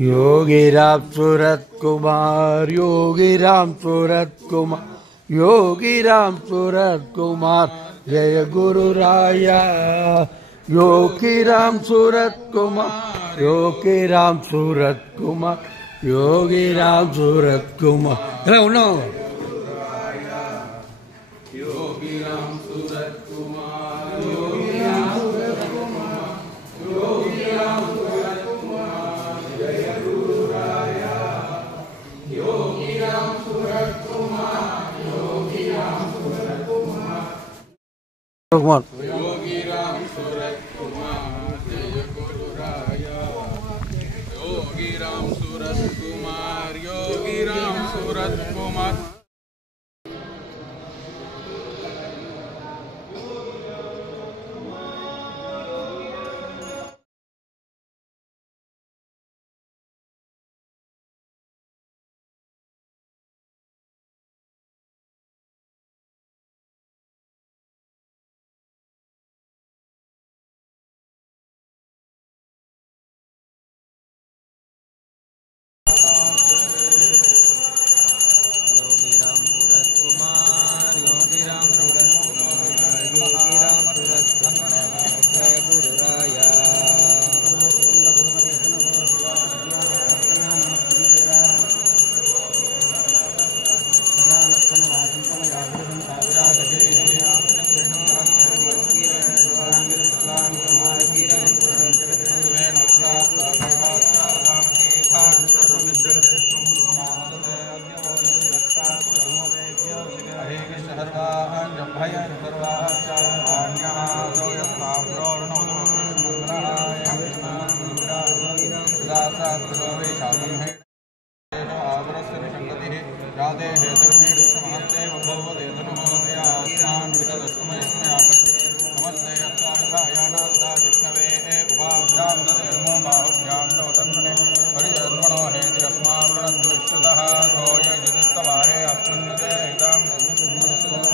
योगीराम सूरत कुमार, योगीराम सूरत कुमार, योगीराम सूरत कुमार, जय गुरु राया। योगीराम सूरत कुमार, योगीराम सूरत कुमार, योगीराम सूरत कुमार। योगीराम सूरत कुमार, योगीराम सूरत कुमार, योगीराम सूरत कुमार, जय गुरु राया। योगीराम सूरत कुमार, योगीराम सूरत कुमार, योगीराम सूरत कुमार, जय गुरु राया। योगीराम सूरत कुमार, योगीराम सूरत कुमार।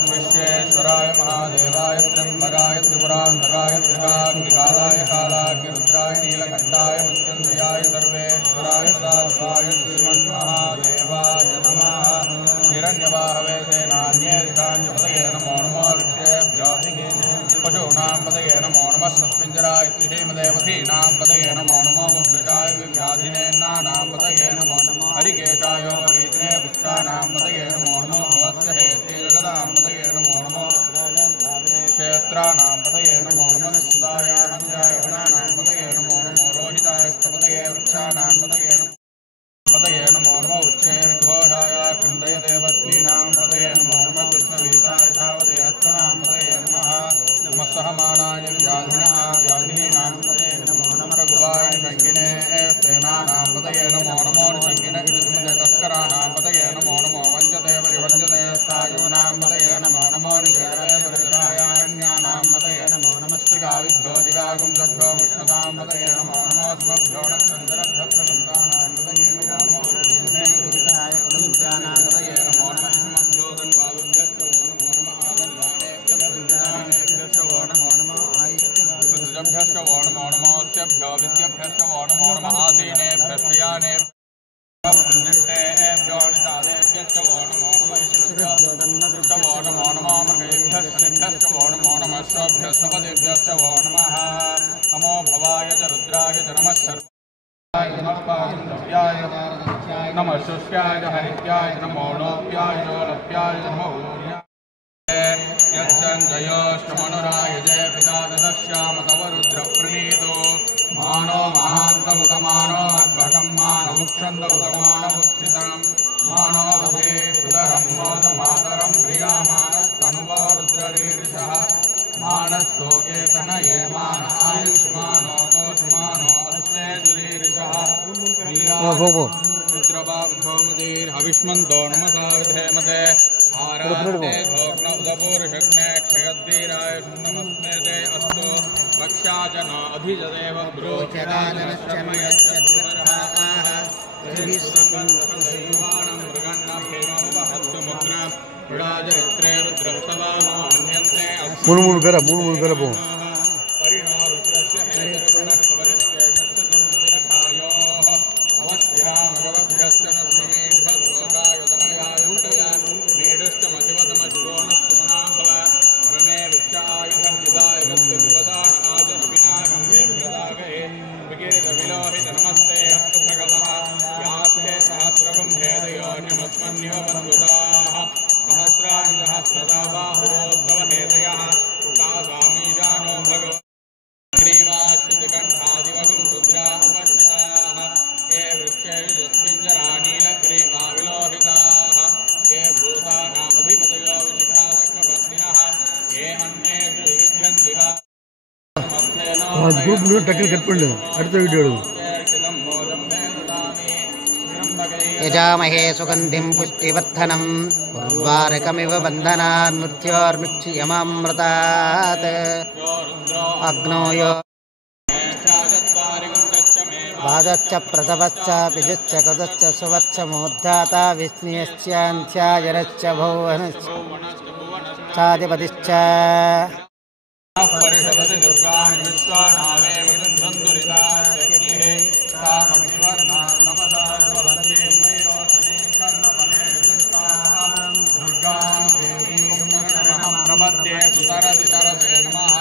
विश्वेश्वराय महादेवाय त्र्यंबकाय त्रिपुरांतकाय त्रिकाग्निकालाय कालाग्निरुद्राय नीलकंठाय मृत्युंजयाय सर्वेश्वराय सदाशिवाय श्रीमन्महादेवाय नमः। हिरण्यवाहवे सेनान्ये दिशान्यपतये नमो नमो ऋषेभ्यो पशूनां पतये नमो नमः स्वस्मिञ्जराय श्रीमदेवतीनां पतये नमो नमो मुद्रिकाय व्याधिनेन्नानां पतये नमो नमः। हरिकेशाय वीत्रे पुत्राणां पतये नमो नमो भवस्य हेते जगदां पतये नमो नमो क्षेत्राणां पतये नमो नमः। सुदाय हंजाय गणानां पतये नमो नमो रोहिताय स्तपतये वृक्षाणां पतये नमो नमः। उच्चैर्घोषाय कृन्दय देवत्वीनां पतये नमो नमः। कृष्णवीताय धावते हस्तनां पतये नमः। नमस्सहमानाय व्याधिनीनां पतये नमो नमः। गुबाय संगिने सेनानां पतये नमो नमो। संगिनकृतिमुदे तस्कराणां पतये नमो नमो। वञ्चते परिवञ्चते स्थायूनां पतये नमो नमो। निषेधायारण्यानां पतये नमो नमः। श्रीगाविभ्यो जिगागुंसभ्यो विष्णुतां पतये नमो नमो। स्मभ्यो नक्षत्रभ्यः पतये नमो नमो। कृताय कुलमुद्राणां पतये नमो नमः। स्मभ्यो धन्वाभ्यश्च वो नमो नमः। आनन्दानेभ्यश्च वो नमो नमः। आयुष्यभ्यश्च वो नमो नमः। स्यभ्यो विद्यभ्यश्च वो नमो नमः। आसीनेभ्यश्च यानेभ्यः पुञ्जिष्टेभ्यो निषादेभ्यश्च वो नमो नमः। ईश्वरेभ्यो धन्मकृश्च वो नमो नमः। मृगेभ्यश्च वो नमो नमः। स्वभ्यश्च पदेभ्यश्च वो नमः। नमो भवाय च रुद्राय च नमः सर्वाय नमः पादव्याय नमः शुष्याय हरित्याय नमो लोप्याय लोप्याय नमो यच्चन्द्रयोष्टमनुराय जय पिता ददश्याम तव रुद्रप्रणीतो मानो महान्तमुतमानो अद्भकं मानमुक्षन्दमुतमानमुक्षितां मानो वधे पितरं मोदमातरं प्रियामानस्तनुवो रुद्ररीर्षः मानस्तोके तनये मान आयुष्मानो गोषमानो अस्मे दुरीर्षः रुद्रबाब्धोमुदीर् हविष्मन्तो नमसा विधेमते आराधे भोग्न उदपूर्षग्ने क्षयद्वीराय नमस्मेते अस्तु रक्षाचन अधिजदेव ब्रोचराजनश्चमयश्च மூணு பேரை போவோம். ग्रुप टक्कल कट पड़ அடுத்த வீடியோ यजामहे सुगन्धिं पुष्टिवर्धनम् उर्वारुकमिव बन्धनान् मृत्योर्मुक्षीयमामृतात् अग्नो यो पादश्च प्रसवश्च पिजुश्च कृतश्च सुवच्च मोद्धाता विस्मयश्चान्त्याजरश्च भुवनश्च चाधिपतिश्च परिषदति दुर्गाणि विश्वानामे विदुन्दुरितात्यक्तिः तामग्निवर्णा नमदास्वलतीं वैरोचनीं कर्णफले विदुष्टां दुर्गां देवीं शरणमहं प्रपद्ये सुतरतितरसे नमः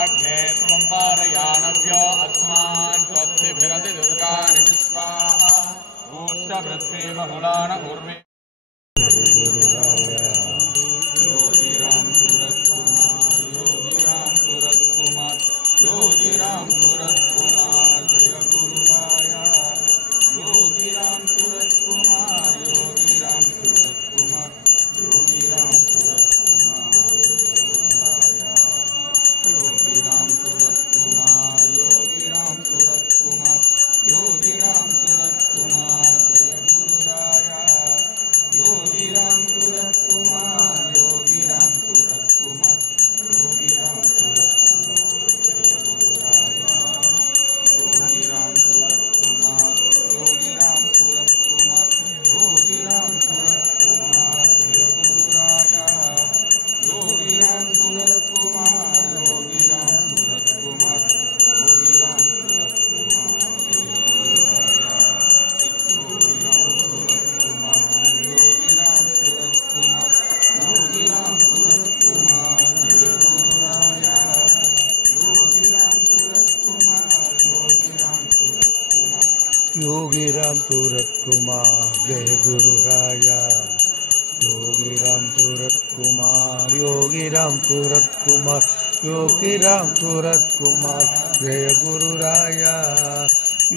आग्ने त्वं पारयानव्यो अस्मान् स्वस्तिभिरति दुर्गाणि विश्वाः गोष्ठपृथ्वी बहुलान उर्वे योगीराम सूरत कुमार जय गुरुराया योगीराम सूरत कुमार योगीराम सूरत कुमार योगीराम सूरत कुमार योगीराम सूरत कुमार योगीराम सूरत कुमार योगीराम सूरत कुमार जय गुरुराया योगीराम सूरत कुमार योगीराम सूरत कुमार योगीराम सूरत योगीराम सूरत कुमार जय गुरुराया योगीराम सूरत कुमार योगीराम सूरत कुमार योगीराम सूरत कुमार जय गुरुराया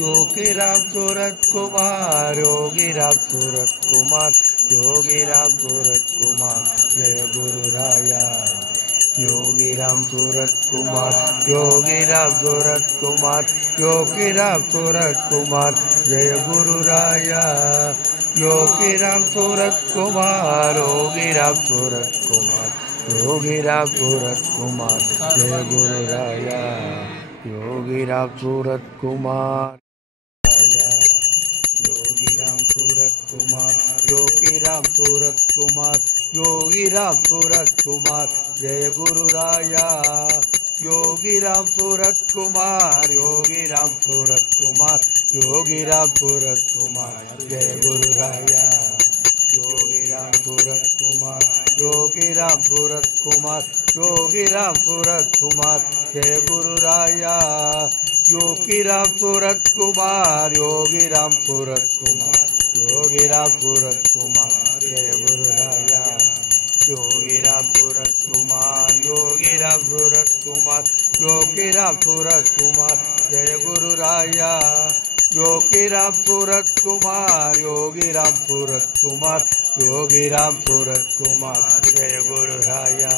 योगीराम सूरत कुमार योगीराम सूरत कुमार योगीराम सूरत कुमार जय गुरुराया योगीराम सूरत कुमार योगीराम सूरत कुमार योगीराम सूरत कुमार जय गुरुराया योगीराम सूरत कुमार योगीराम सूरत कुमार योगीराम सूरत कुमार जय गुरुराया योगीराम सूरत कुमार योगीराम सूरत कुमार योगीराम सूरत कुमार योगीराम सूरत कुमार जय गुरुराया योगीराम सूरत कुमार योगीराम सूरत कुमार योगीराम सूरत कुमार जय गुरुराया योगीराम सूरत कुमार योगीराम सूरत कुमार योगीराम सूरत कुमार जय गुरुराया योगीराम सूरत कुमार योगीराम सूरत कुमार योगीराम सूरत कुमार जय गुरुराया योगीराम सूरत कुमार योगीराम सूरत कुमार योगीराम सूरत कुमार जय गुरुराया योगीराम सूरत कुमार योगीराम सूरत कुमार योगीराम सूरत कुमार जय गुरुराया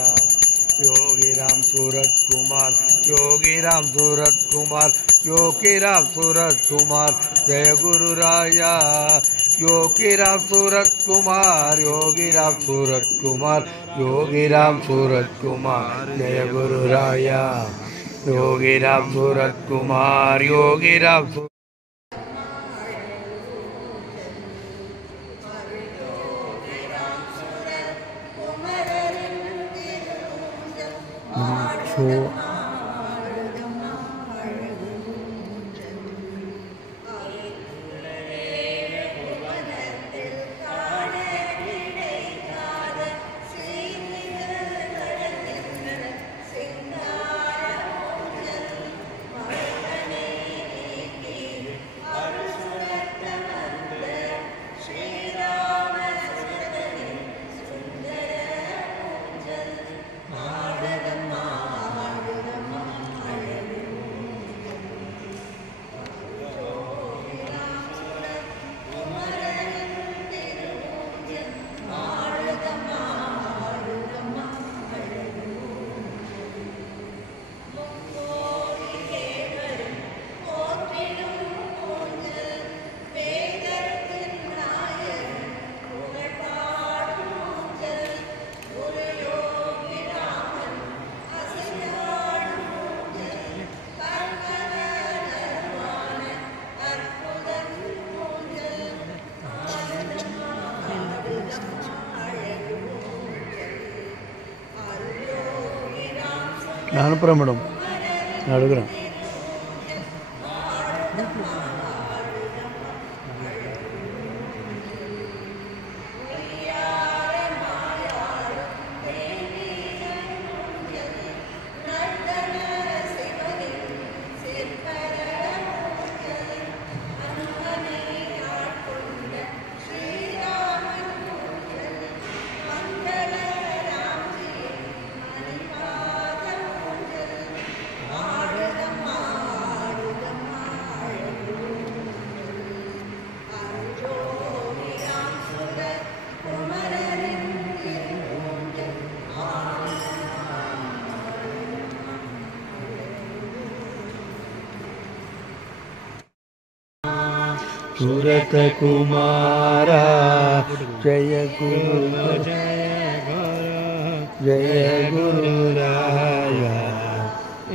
योगीराम सूरत कुमार योगीराम सूरत कुमार योगीराम सूरत कुमार जय गुरुराया योगीराम सूरत कुमार योगीराम सूरत कुमार योगीराम सूरत कुमार जय गुरुराया योगीराम सूरत कुमार योगीराम நான் அனுப்புகிறேன் மேடம், நான் எடுக்கிறேன். सूरत कुमारा जय गुरु जय गुरु राया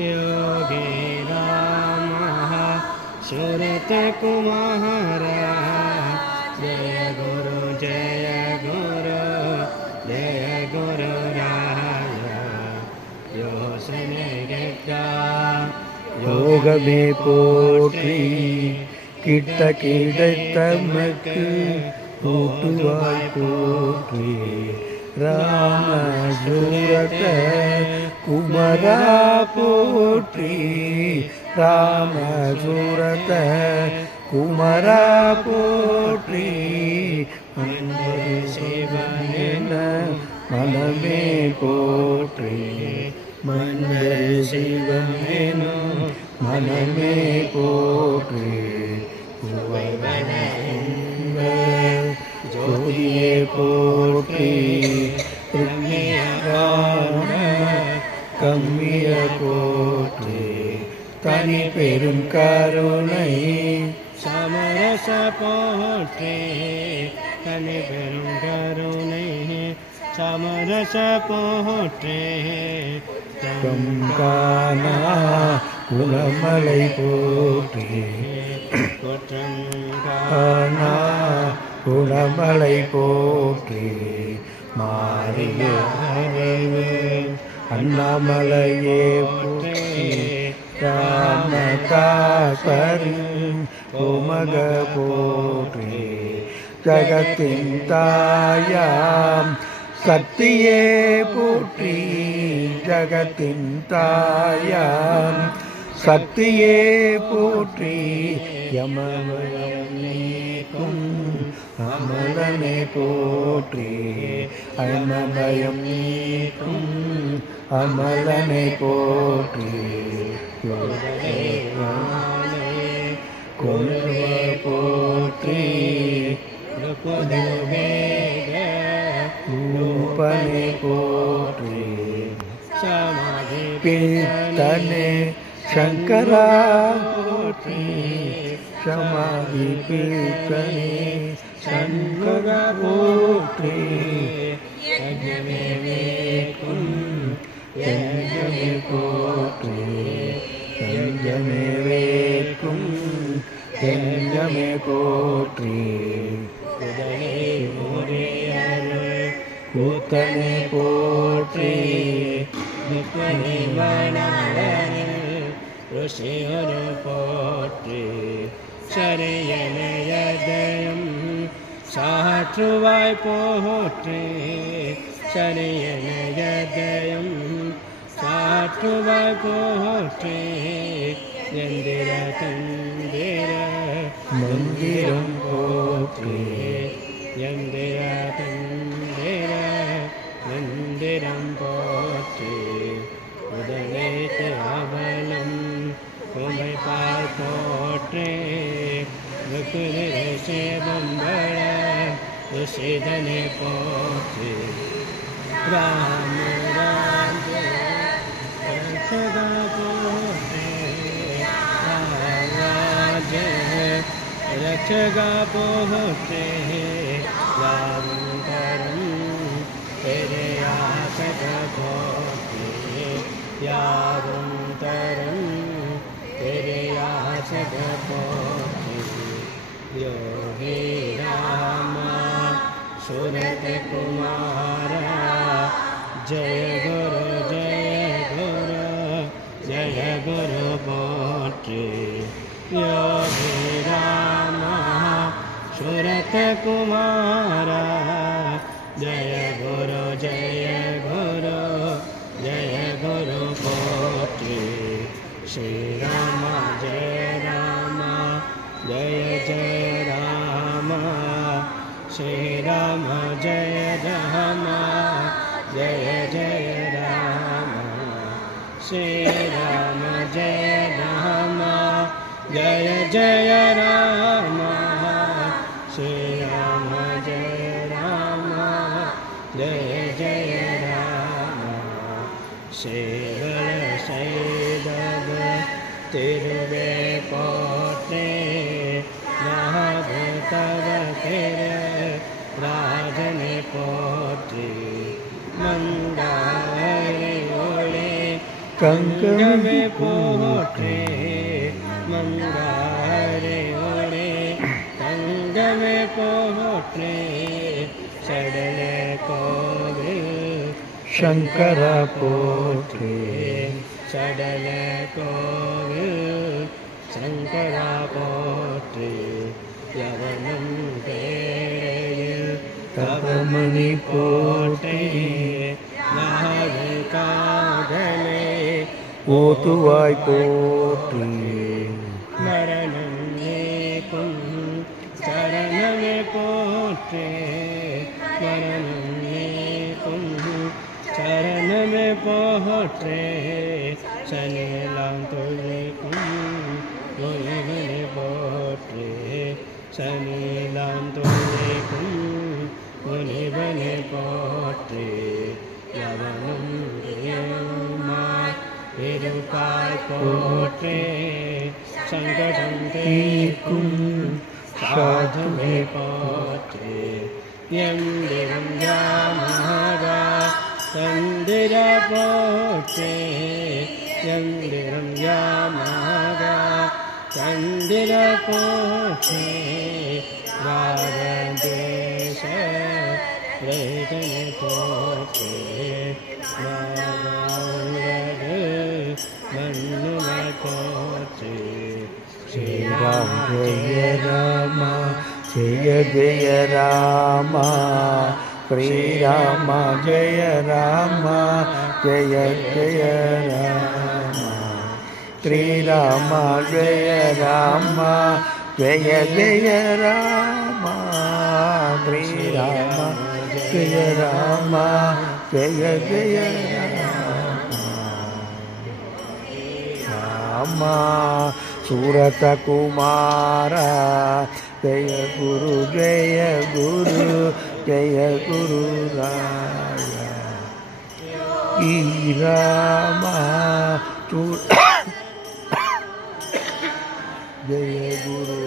योगी राम सूरत कुमारा जय गुरु राया यो योग में पोट्री கிட்ட கிடைத்தமக்கு கூட்டுவாய் போற்றி ராம சூரத குமரா போற்றி ராம சூரத குமரா போற்றி மன்னர் சிவனேன மனமே போற்றி மன்னர் சிவனேன மனமே போற்றி ஜோதியே போற்றி கம்மிய போற்றி தனி பெரும் கருணை சமரச போற்றி தனி பெரும் கருணை சமரச போற்றி கங்கானா குலமலை போற்றி கானா குலமலை போற்றி மாறிய அண்ணாமலையே போற்றி ராமகாசரி கோமக போற்றி ஜகத்தின் தாயாம் சக்தியே போற்றி ஜகத்தின் தாயாம் சக்தியே போற்றி யமவயம் நீக்கும் அமலனே போற்றி அமபயம் நீக்கும் அமலனே போற்றி கொள்வ போற்றி ரூபனே போற்றி சமாதி பீத்தனே சங்கரா போற்றி சமாதி பீத்தனே சங்கரா போற்றி யஜ்ஞமே வேக்கும் யஜ்ஞமே போற்றி யஜ்ஞமே வேக்கும் யஜ்ஞமே போற்றி உதனே கூத்தனே போற்றி முப்பனி மணவனில் ருஷி ஒரு போற்றி சரியனையதயம் சாற்றுவாய் போற்றி சரியனையதயம் சாற்றுவாய் போற்றி எந்திர தந்திர மந்திரம் போற்றி எந்திர தந்திர மந்திரம் போற்றி உதவித்து அவலம் உமைப்பாய் போற்றி சேபம்பள ருஷிதனை போற்றி ராம ராஜ போற்றி ராஜ ரட்சகா போற்றி யாரும் तेरे आसक போற்றி யாரும் தரும் तेरे आसक போற்றி योगी राम सूरत कुमार जय गुरु पोற்றி योगी राम सूरत कुमार जय गुरु पोற்றி श्री राम जय राम श्री राम जय राम जय राम श्री राम जय राम जय राम श्री राम जय राम जय राम சேவல செய்தவ திருவே போற்றே ராகவ திரு ராஜனை போற்றி மங்காரை ஒளி கங்கமே போற்றே மங்காரை ஒளி கங்கமே போற்றே சடல கோவில் शंकर पोற்றி சடல கோவில் சங்கர போற்றி யவனம் பேரையில் தவமணி போற்றி நாடு காதலே ஓதுவாய் போற்றி மரணம் நீக்கும் சரணமே போற்றி மரணம் நீக்கும் சரணமே போற்றே சனிலாம் தொழிக்கும் தொழிலே போற்றே சனிலாம் தொழிக்கும் தொழிவனே போற்றே யவனும் இருப்பாய் போற்றே சங்கடம் தீர்க்கும் சாதுவே போற்றே எந்திரம் யாமகா தந்திர போற்றே எந்திரம் யாமகா தந்திர போற்றே ராகதேச வேதன போற்றே மாகௌரது மன்னுவ போற்றே ஸ்ரீராம் ஜெய ராம ஜெய ஜெய ராம श्रीराम जय राम जय जय राम श्रीराम जय राम जय जय राम श्रीराम जय राम जय जय राम सूरत कुमार जय गुरु जय गुरु राया रामा जय गुरु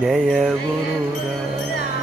जय गुरु राया